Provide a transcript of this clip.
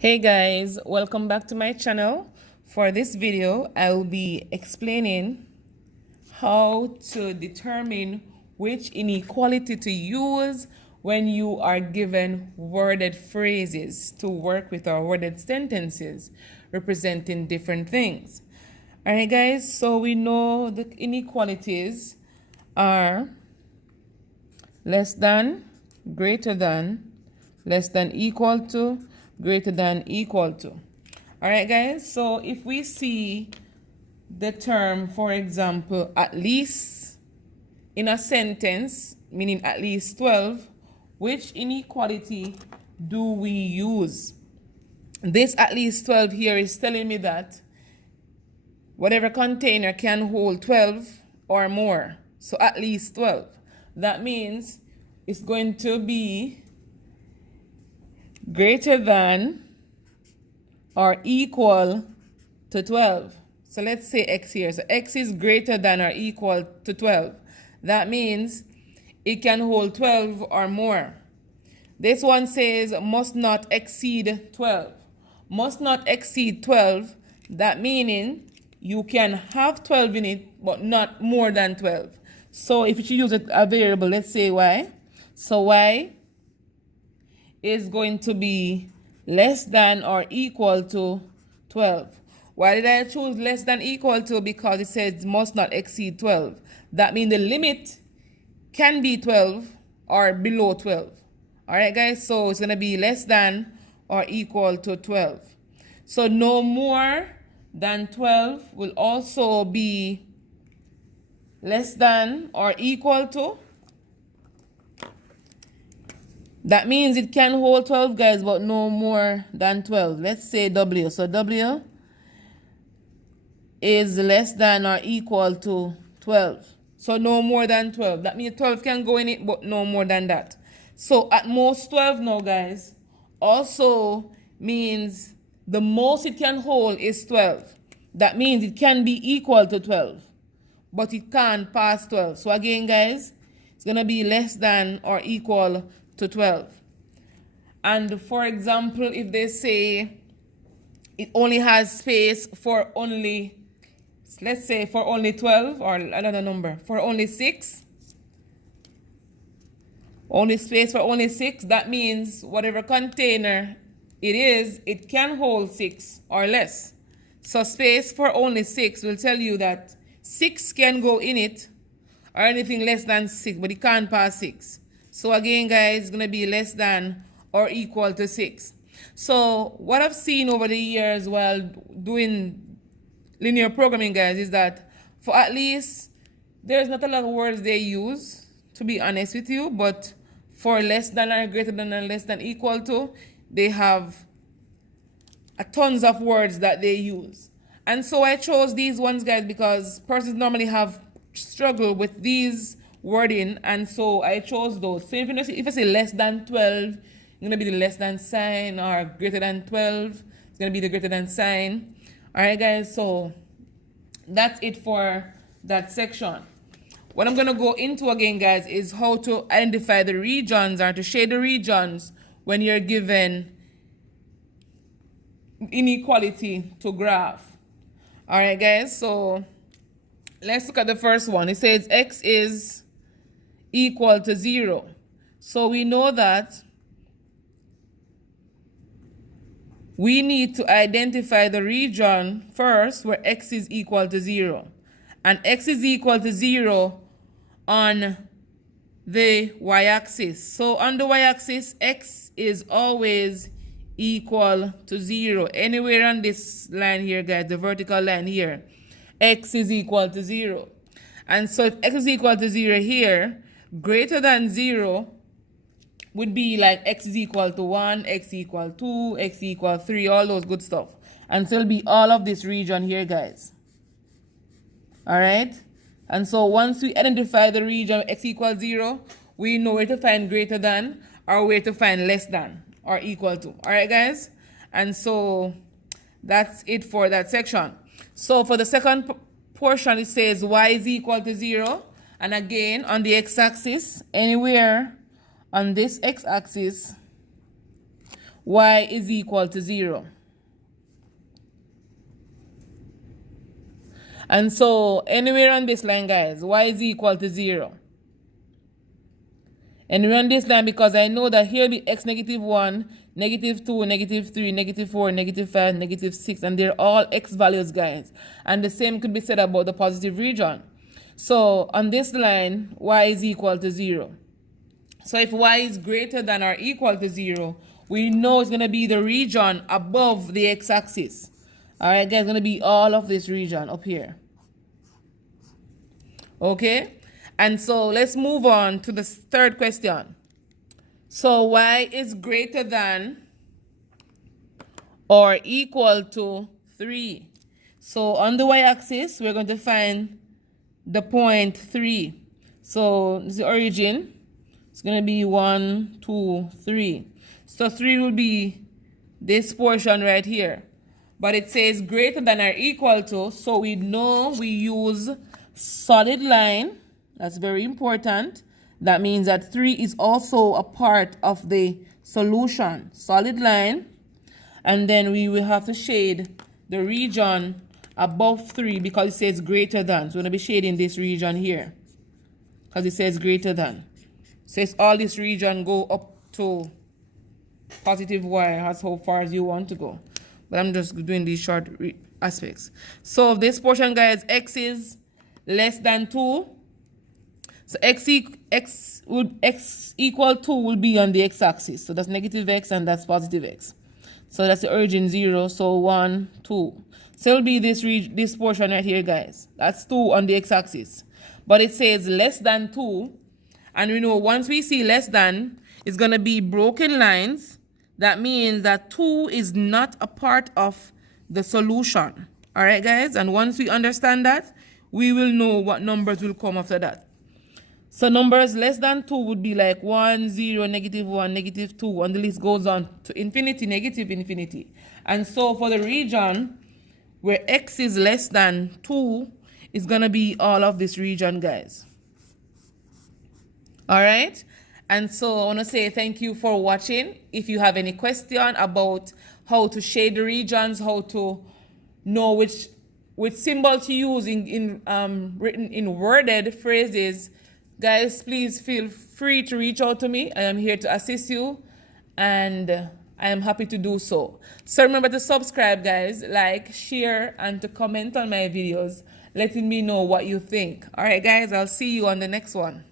Hey guys, welcome back to my channel. For this video, I will be explaining how to determine which inequality to use when you are given worded phrases to work with, or worded sentences representing different things. Alright guys, so we know the inequalities are less than, greater than, less than equal to, greater than equal to. All right, guys, so if we see the term, for example, at least in a sentence, meaning at least 12, which inequality do we use? This at least 12 here is telling me that whatever container can hold 12 or more. So at least 12. That means it's going to be greater than or equal to 12. So let's say x here. So x is greater than or equal to 12. That means it can hold 12 or more. This one says must not exceed 12. Must not exceed 12. That meaning you can have 12 in it, but not more than 12. So if you should use a variable, let's say y. So y is going to be less than or equal to 12. Why did I choose less than equal to? Because it says must not exceed 12. That means the limit can be 12 or below 12. All right, guys, so it's going to be less than or equal to 12. So no more than 12 will also be less than or equal to. That means it can hold 12, guys, but no more than 12. Let's say W. So W is less than or equal to 12. So no more than 12. That means 12 can go in it, but no more than that. So at most 12 now, guys, also means the most it can hold is 12. That means it can be equal to 12, but it can't pass 12. So again, guys, it's going to be less than or equal to 12. And for example, if they say it only has space for only, let's say for only 12, or another number, for only 6, only space for only 6, that means whatever container it is, it can hold 6 or less. So space for only 6 will tell you that 6 can go in it, or anything less than 6, but it can't pass 6. So again, guys, it's going to be less than or equal to 6. So what I've seen over the years while doing linear programming, guys, is that for at least, there's not a lot of words they use, to be honest with you, but for less than or greater than and less than equal to, they have a tons of words that they use. And so I chose these ones, guys, because persons normally have struggle with these wording, and so I chose those. So if I say less than 12, it's going to be the less than sign, or greater than 12, it's going to be the greater than sign. All right, guys, so that's it for that section. What I'm going to go into again, guys, is how to identify the regions, or to shade the regions when you're given inequality to graph. All right, guys, so let's look at the first one. It says x is equal to 0. So we know that we need to identify the region first where x is equal to 0. And x is equal to 0 on the y-axis. So on the y-axis, x is always equal to 0. Anywhere on this line here, guys, the vertical line here, x is equal to 0. And so if x is equal to 0 here, greater than 0 would be like x is equal to 1, x equal 2, x equal 3, all those good stuff. And so it'll be all of this region here, guys. All right? And so once we identify the region x equals 0, we know where to find greater than, or where to find less than or equal to. All right, guys? And so that's it for that section. So for the second portion, it says y is equal to 0. And again, on the x-axis, anywhere on this x-axis, y is equal to 0. And so anywhere on this line, guys, y is equal to 0. And run this line because I know that here be x negative 1, negative 2, negative 3, negative 4, negative 5, negative 6, and they're all x values, guys. And the same could be said about the positive region. So on this line, y is equal to 0. So if y is greater than or equal to 0, we know it's going to be the region above the x-axis. All right, guys, it's going to be all of this region up here. Okay? And so let's move on to the third question. So y is greater than or equal to 3. So on the y-axis, we're going to find the point 3. So this is the origin. It's going to be 1, 2, 3. So 3 will be this portion right here. But it says greater than or equal to, so we know we use solid line. That's very important. That means that 3 is also a part of the solution. Solid line. And then we will have to shade the region above 3 because it says greater than. So we're going to be shading this region here because it says greater than. It says all this region go up to positive y as how far as you want to go. But I'm just doing these short aspects. So this portion, guys, x is less than 2. So x equal 2 will be on the x-axis. So that's negative x and that's positive x. So that's the origin 0. So 1, 2. So it will be this portion right here, guys. That's 2 on the x-axis. But it says less than 2. And we know once we see less than, it's going to be broken lines. That means that 2 is not a part of the solution. All right, guys? And once we understand that, we will know what numbers will come after that. So numbers less than 2 would be like 1, 0, negative 1, negative 2, and the list goes on to infinity, negative infinity. And so for the region where x is less than 2, it's going to be all of this region, guys. All right? And so I want to say thank you for watching. If you have any question about how to shade the regions, how to know which symbol to use in written in worded phrases, guys, please feel free to reach out to me. I am here to assist you, and I am happy to do so. So remember to subscribe, guys, like, share, and to comment on my videos, letting me know what you think. All right, guys, I'll see you on the next one.